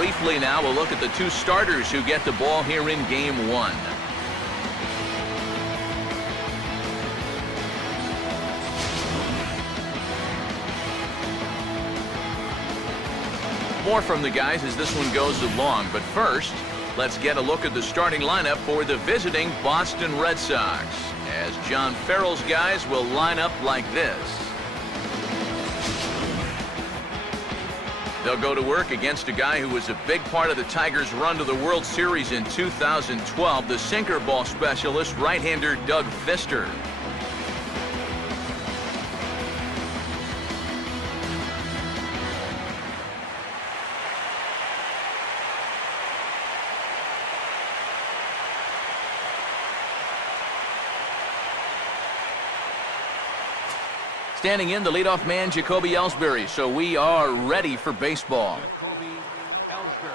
briefly now, we'll look at the two starters who get the ball here in Game 1. More from the guys as this one goes along, but first, let's get a look at the starting lineup for the visiting Boston Red Sox, as John Farrell's guys will line up like this. They'll go to work against a guy who was a big part of the Tigers' run to the World Series in 2012, the sinker ball specialist, right-hander Doug Fister. Standing in, the leadoff man, Jacoby Ellsbury. So we are ready for baseball. Jacoby Ellsbury.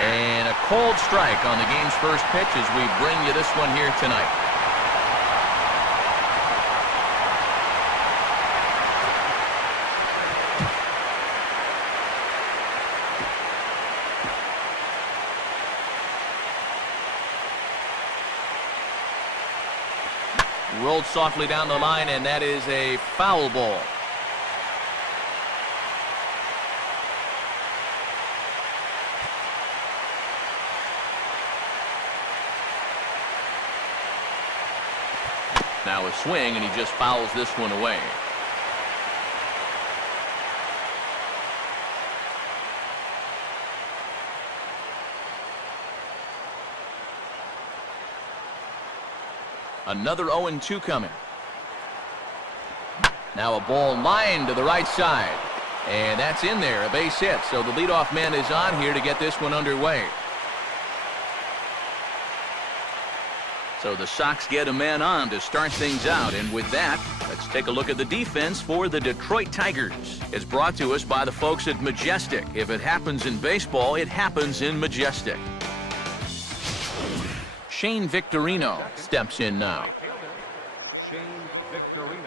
And a cold strike on the game's first pitch as we bring you this one here tonight. Rolled softly down the line, and that is a foul ball. Now a swing, and he just fouls this one away. Another 0-2 coming. Now a ball lined to the right side. And that's in there, a base hit. So the leadoff man is on here to get this one underway. So the Sox get a man on to start things out. And with that, let's take a look at the defense for the Detroit Tigers. It's brought to us by the folks at Majestic. If it happens in baseball, it happens in Majestic. Shane Victorino steps in now. Shane Victorino.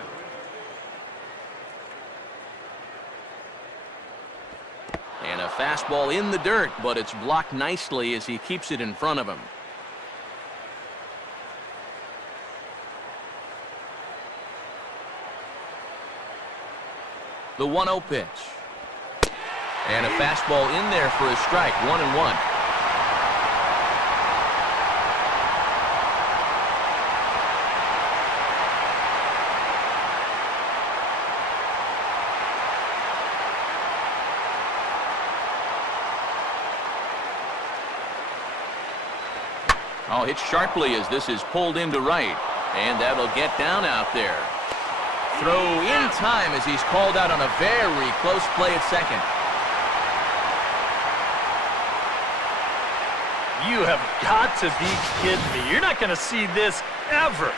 And a fastball in the dirt, but it's blocked nicely as he keeps it in front of him. The 1-0 pitch. And a fastball in there for a strike, 1-1. Oh, hit sharply as this is pulled into right. And that'll get down out there. Throw in time as he's called out on a very close play at second. You have got to be kidding me. You're not going to see this ever.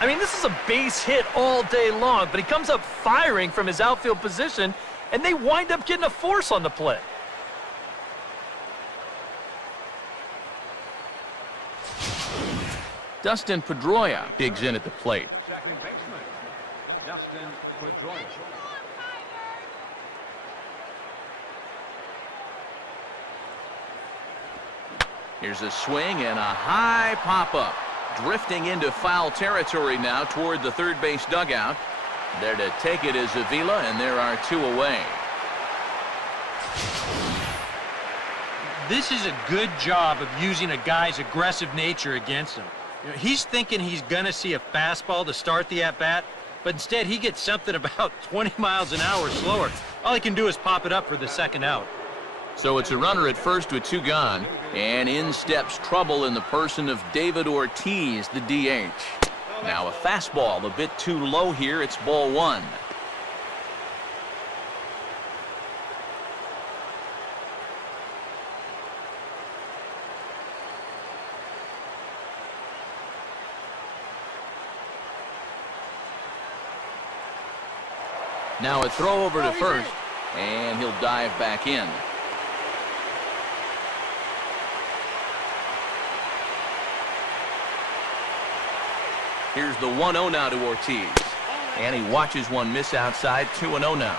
I mean, this is a base hit all day long, but he comes up firing from his outfield position, and they wind up getting a force on the play. Dustin Pedroia digs in at the plate. Second baseman, Dustin Pedroia. Here's a swing and a high pop-up. Drifting into foul territory now toward the third base dugout. There to take it is Avila, and there are two away. This is a good job of using a guy's aggressive nature against him. You know, he's thinking he's going to see a fastball to start the at-bat, but instead he gets something about 20 miles an hour slower. All he can do is pop it up for the second out. So it's a runner at first with two gone, and in steps trouble in the person of David Ortiz, the DH. Now a fastball a bit too low here. It's ball one. Now a throw over to first. And he'll dive back in. Here's the 1-0 now to Ortiz. And he watches one miss outside. 2-0 now.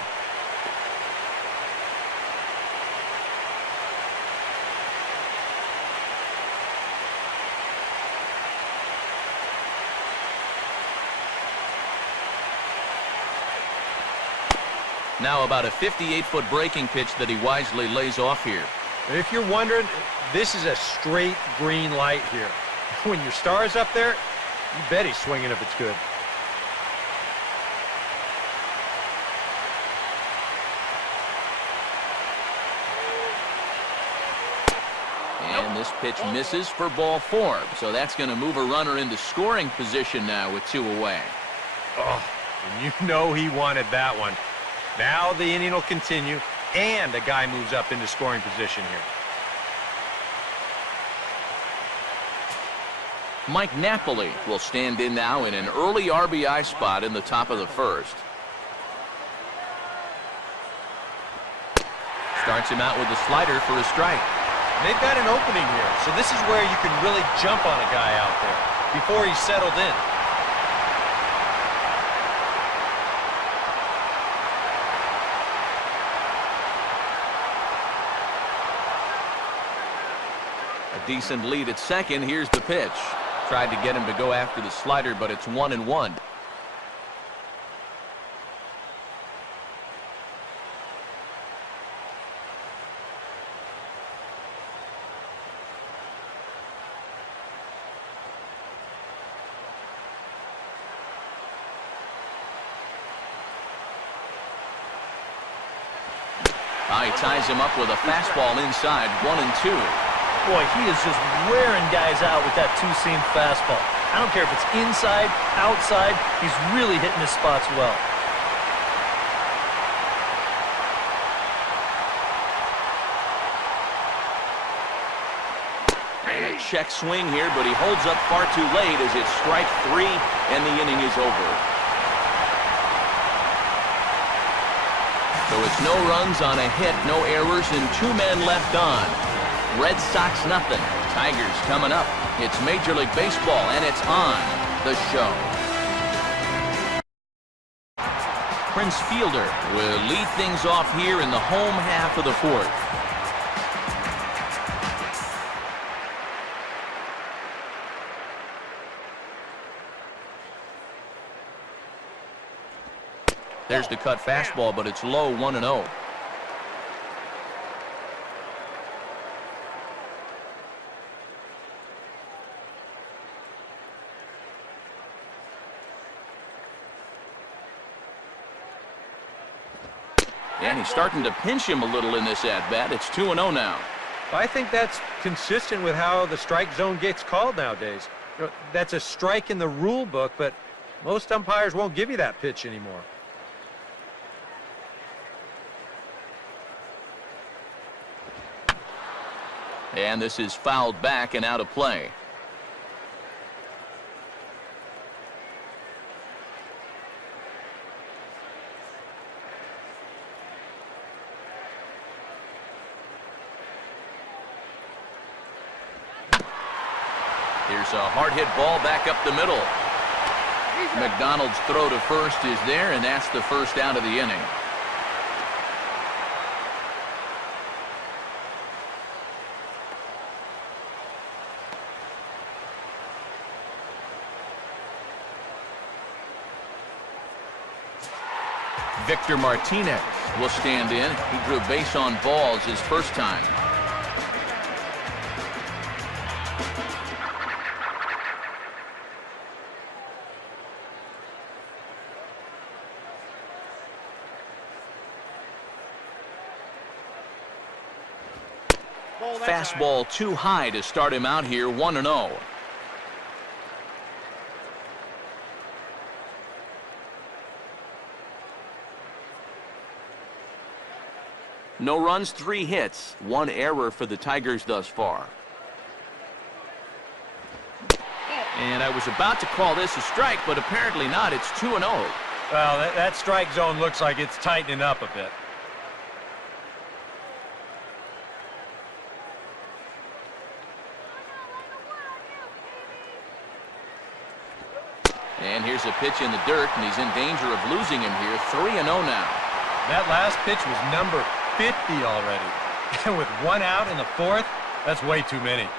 Now about a 58-foot breaking pitch that he wisely lays off here. If you're wondering, this is a straight green light here. When your star's up there, you bet he's swinging if it's good. And this pitch misses for ball 4. So that's going to move a runner into scoring position now with 2 away. Oh, and you know he wanted that one. Now the inning will continue, and the guy moves up into scoring position here. Mike Napoli will stand in now in an early RBI spot in the top of the first. Starts him out with a slider for a strike. They've got an opening here, so this is where you can really jump on a guy out there before he's settled in. A decent lead at second. Here's the pitch. Tried to get him to go after the slider, but it's 1-1. He ties him up with a fastball inside. 1-2. Boy, he is just wearing guys out with that two-seam fastball. I don't care if it's inside, outside, he's really hitting his spots well. And a check swing here, but he holds up far too late as it's strike 3 and the inning is over. So it's no runs on a hit, no errors, and 2 men left on. Red Sox nothing. Tigers coming up. It's Major League Baseball, and it's on the show. Prince Fielder will lead things off here in the home half of the 4th. There's the cut fastball, but it's low. 1-0. And he's starting to pinch him a little in this at-bat. It's 2-0 now. I think that's consistent with how the strike zone gets called nowadays. You know, that's a strike in the rule book, but most umpires won't give you that pitch anymore. And this is fouled back and out of play. Here's a hard-hit ball back up the middle. McDonald's throw to first is there, and that's the first out of the inning. Victor Martinez will stand in. He drew base on balls his first time. Fastball too high to start him out here. 1-0. No runs, 3 hits, 1 error for the Tigers thus far. And I was about to call this a strike, but apparently not. It's 2-0. Well, that strike zone looks like it's tightening up a bit. And here's a pitch in the dirt, and he's in danger of losing him here. 3-0 now. That last pitch was number 50 already. And with one out in the fourth, that's way too many.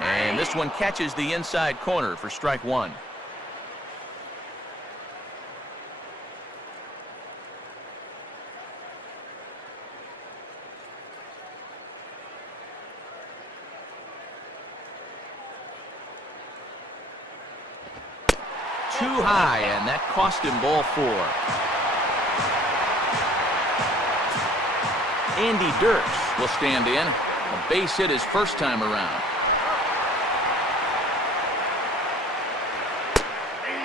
And this one catches the inside corner for strike one. Too high, and that cost him ball 4. Andy Dirks will stand in. A base hit his first time around.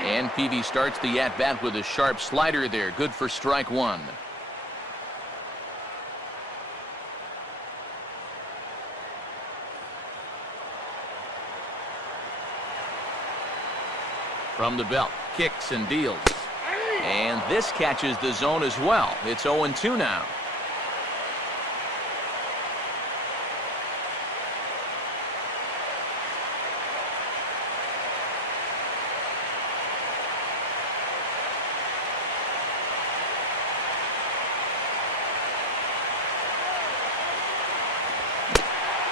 And Peavy starts the at-bat with a sharp slider there. Good for strike one. From the belt, kicks and deals. And this catches the zone as well. It's 0-2 now.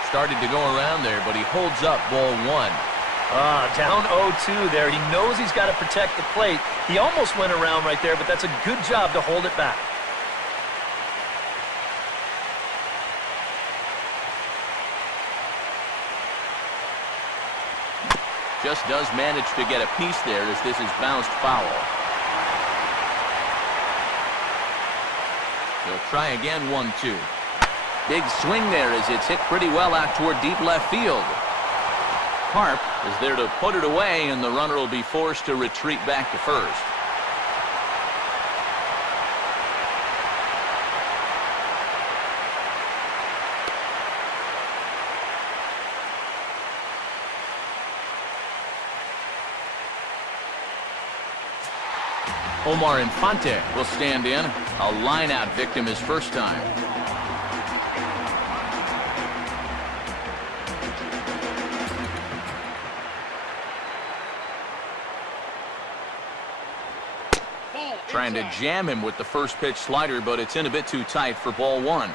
Started to go around there, but he holds up ball 1. Down 0-2 there. He knows he's got to protect the plate. He almost went around right there, but that's a good job to hold it back. Just does manage to get a piece there as this is bounced foul. He'll try again, 1-2. Big swing there as it's hit pretty well out toward deep left field. Harp is there to put it away, and the runner will be forced to retreat back to first. Omar Infante will stand in. A line-out victim his first time. Trying to jam him with the first pitch slider, but it's in a bit too tight for ball 1.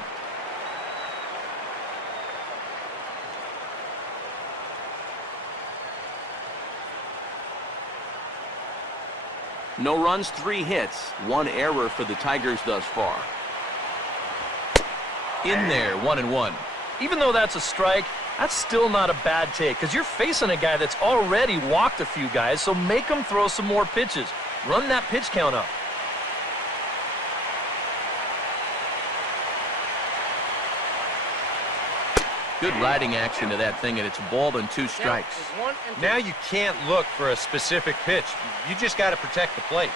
No runs, 3 hits, 1 error for the Tigers thus far. In there, 1-1. Even though that's a strike, that's still not a bad take because you're facing a guy that's already walked a few guys, so make him throw some more pitches. Run that pitch count up. Good riding action to that thing, and it's a ball and 2 strikes. Now you can't look for a specific pitch. You just got to protect the plate.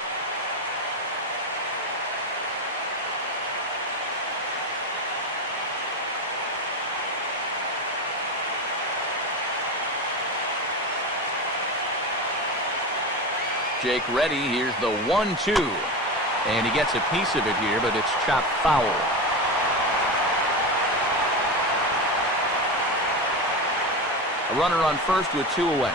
Jake ready. Here's the 1-2. And he gets a piece of it here, but it's chopped foul. A runner on first with 2 away.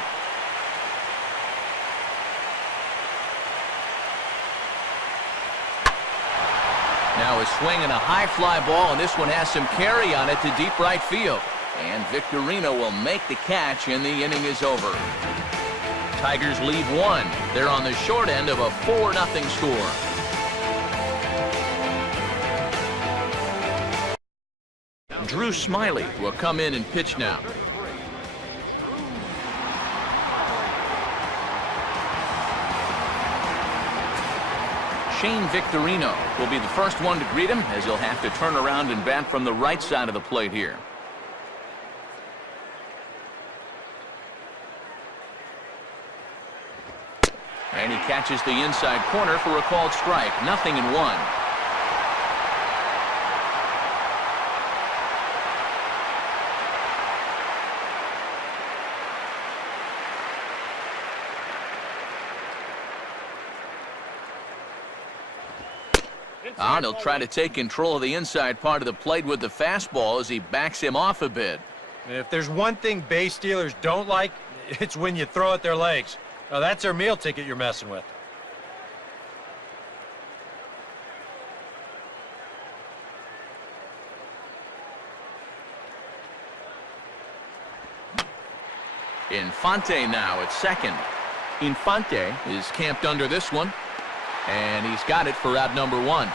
Now a swing and a high fly ball, and this one has some carry on it to deep right field. And Victorino will make the catch, and the inning is over. Tigers lead 1. They're on the short end of a 4-0 score. Drew Smiley will come in and pitch now. Shane Victorino will be the first one to greet him, as he'll have to turn around and bat from the right side of the plate here. And he catches the inside corner for a called strike. 0-1. And he'll try to take control of the inside part of the plate with the fastball as he backs him off a bit. If there's one thing base stealers don't like, it's when you throw at their legs. Now, that's their meal ticket you're messing with. Infante now at second. Infante is camped under this one, and he's got it for out number one.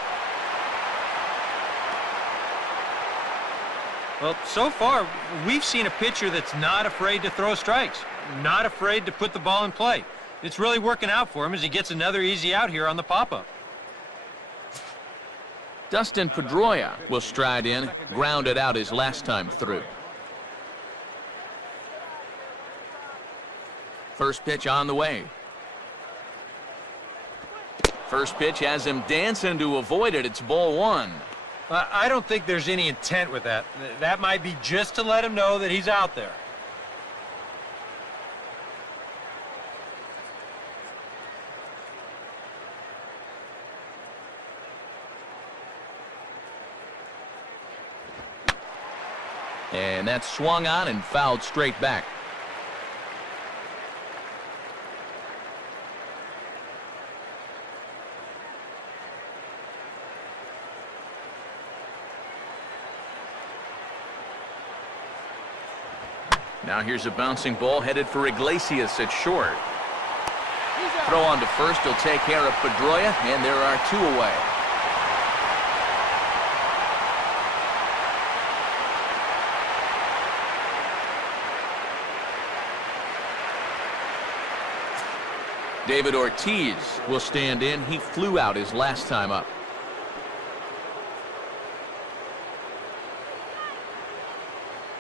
Well, so far, we've seen a pitcher that's not afraid to throw strikes, not afraid to put the ball in play. It's really working out for him as he gets another easy out here on the pop-up. Dustin Pedroia will stride in, grounded out his last time through. First pitch on the way. First pitch has him dancing to avoid it. It's ball one. I don't think there's any intent with that. That might be just to let him know that he's out there. And that's swung on and fouled straight back. Now here's a bouncing ball headed for Iglesias at short. Throw on to first. He'll take care of Pedroia, and there are two away. David Ortiz will stand in. He flew out his last time up.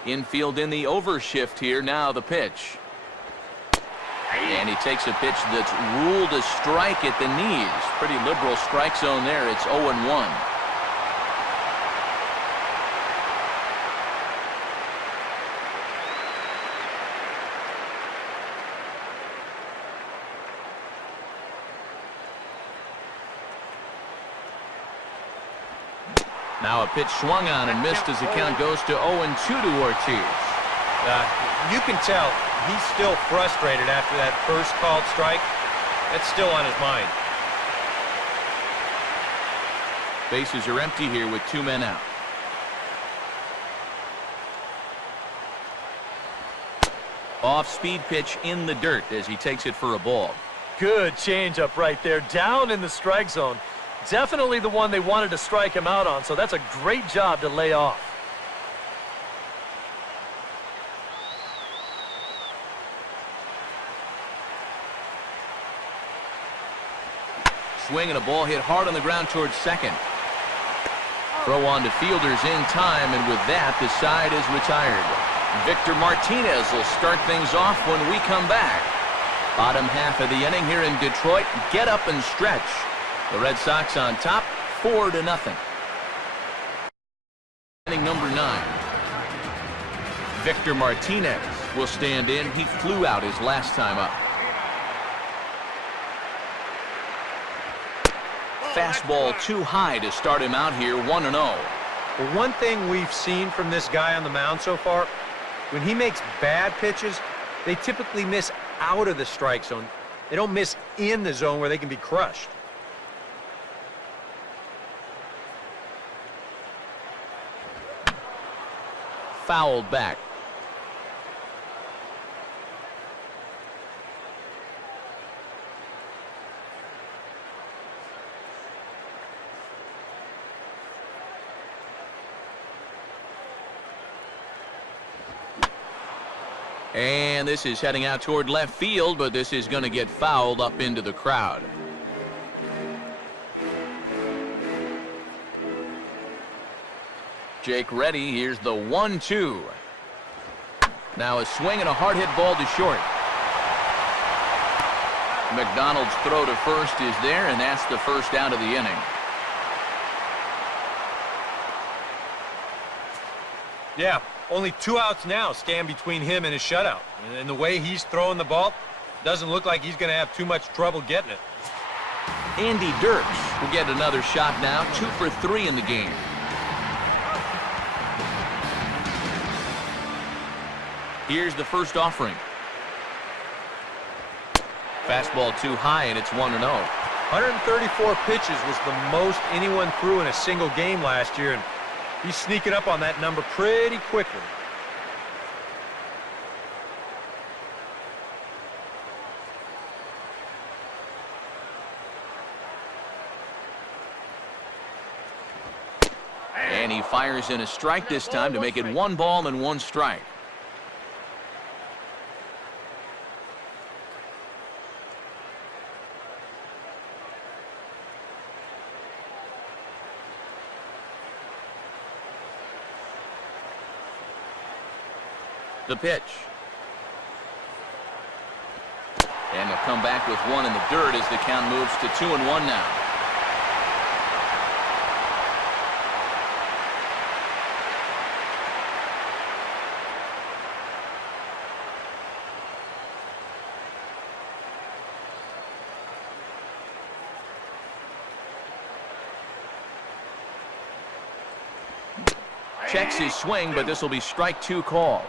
Infield in the overshift here. Now the pitch. And he takes a pitch that's ruled a strike at the knees. Pretty liberal strike zone there. It's 0-1. Now a pitch swung on and missed as the count goes to 0-2 to Ortiz. You can tell he's still frustrated after that first called strike. That's still on his mind. Bases are empty here with two men out. Off-speed pitch in the dirt as he takes it for a ball. Good changeup right there, down in the strike zone. Definitely the one they wanted to strike him out on, so that's a great job to lay off. Swing and a ball hit hard on the ground towards second. Throw on to fielders in time, and with that, the side is retired. Victor Martinez will start things off when we come back. Bottom half of the inning here in Detroit. Get up and stretch. The Red Sox on top, 4-0. Inning number 9. Victor Martinez will stand in. He flew out his last time up. Fastball too high to start him out here, 1-0. Well, one thing we've seen from this guy on the mound so far, when he makes bad pitches, they typically miss out of the strike zone. They don't miss in the zone where they can be crushed. Fouled back. And this is heading out toward left field, but this is going to get fouled up into the crowd. Jake ready. Here's the 1-2. Now a swing and a hard hit ball to short. McDonald's throw to first is there, and that's the first out of the inning. Yeah, only 2 outs now stand between him and his shutout. And the way he's throwing the ball, doesn't look like he's going to have too much trouble getting it. Andy Dirks will get another shot now, 2 for 3 in the game. Here's the first offering. Fastball too high, and it's 1-0. 134 pitches was the most anyone threw in a single game last year, and he's sneaking up on that number pretty quickly. And he fires in a strike this time to make it 1 ball and 1 strike. The pitch. And they'll come back with 1 in the dirt as the count moves to 2-1 now. Checks his swing, but this will be strike 2 called.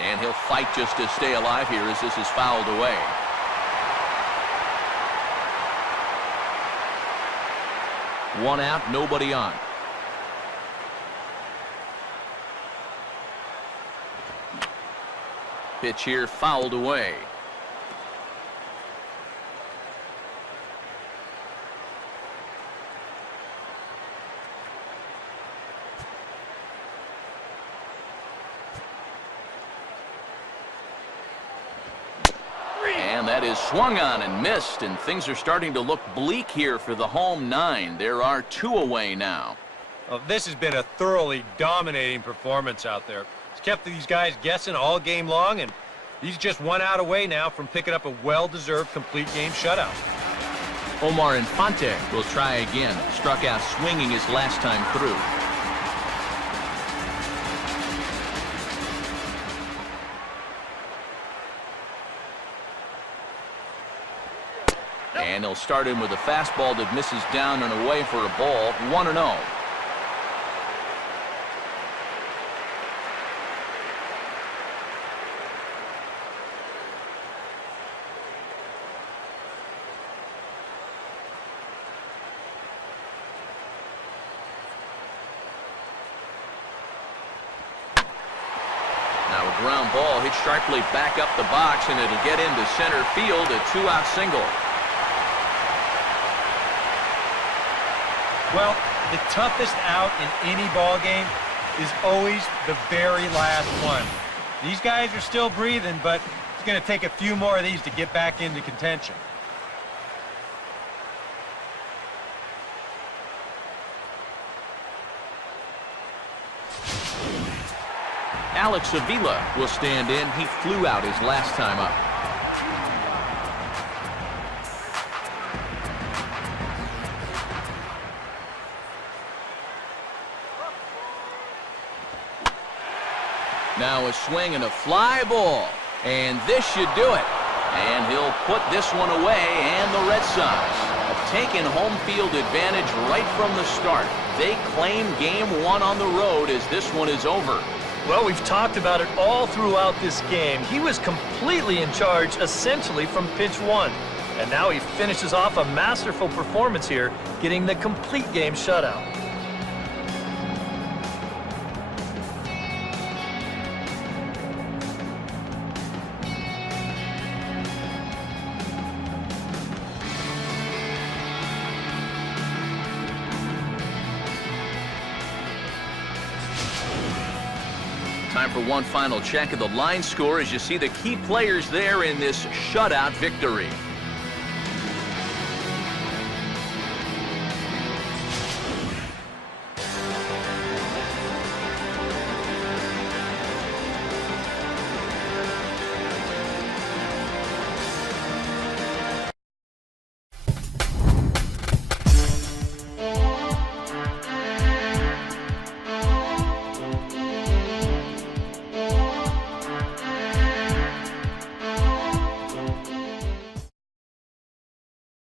And he'll fight just to stay alive here as this is fouled away. One out, nobody on. Pitch here fouled away. And that is swung on and missed, and things are starting to look bleak here for the home 9. There are 2 away now. Well, this has been a thoroughly dominating performance out there. It's kept these guys guessing all game long, and he's just 1 out away now from picking up a well-deserved complete game shutout. Omar Infante will try again. Struck out swinging his last time through. And they'll start him with a fastball that misses down and away for a ball. 1-0. Now a ground ball hit sharply back up the box, and it'll get into center field, a 2-out single. Well, the toughest out in any ball game is always the very last one. These guys are still breathing, but it's going to take a few more of these to get back into contention. Alex Avila will stand in. He flew out his last time up. Now a swing and a fly ball. And this should do it. And he'll put this one away, and the Red Sox have taken home field advantage right from the start. They claim game 1 on the road as this one is over. Well, we've talked about it all throughout this game. He was completely in charge, essentially, from pitch 1. And now he finishes off a masterful performance here, getting the complete game shutout. Time for one final check of the line score as you see the key players there in this shutout victory.